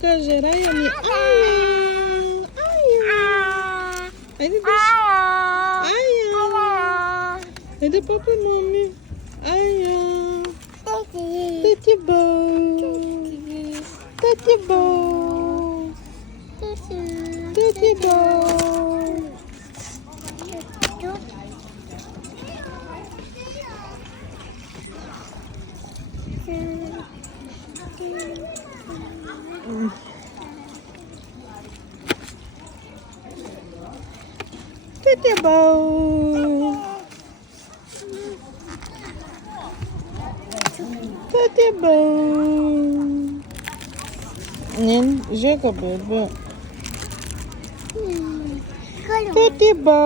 kaže Raja mi Aja. Ajde daš. Aja. Ajde papi mami. Aja. Tati bo. Tati bo. Tati bo. Tati bo. Tati bo. Nen, žega bebe. Tati bo.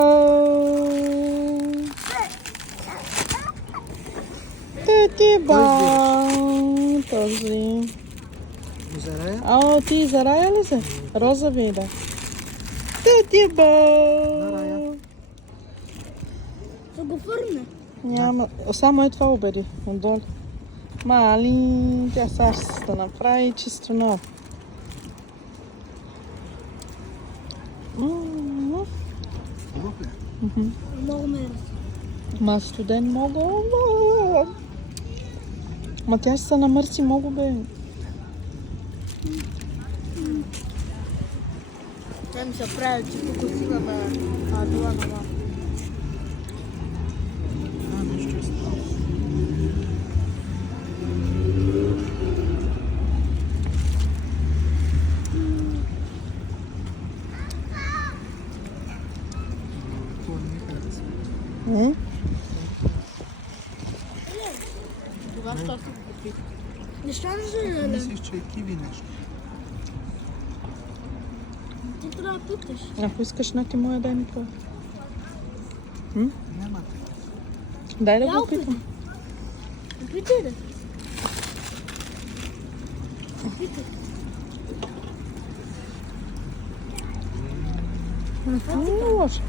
Tati bo. Този. Зарая? А, ти за Рая ли се? Розови, да. Тати бо. Да го върне. Няма. Само е това убеди. Отдолу. Мали, тя сега ще се направи чисто ново. Много ме Ма студен много. Ма тя ще се намърси много, бе. Тя ми се прави, че тук сила на адула на мама. Нещо е стало. Това не ми хареса. Това що си купи? Защо не зелена? Мислиш, че е киви нещо. Ти трябва да питаш. Ако искаш, на ти моя дай ми това. Няма. Дай да Я го опитам. опитам. Питай да. Питай. Не е лошо.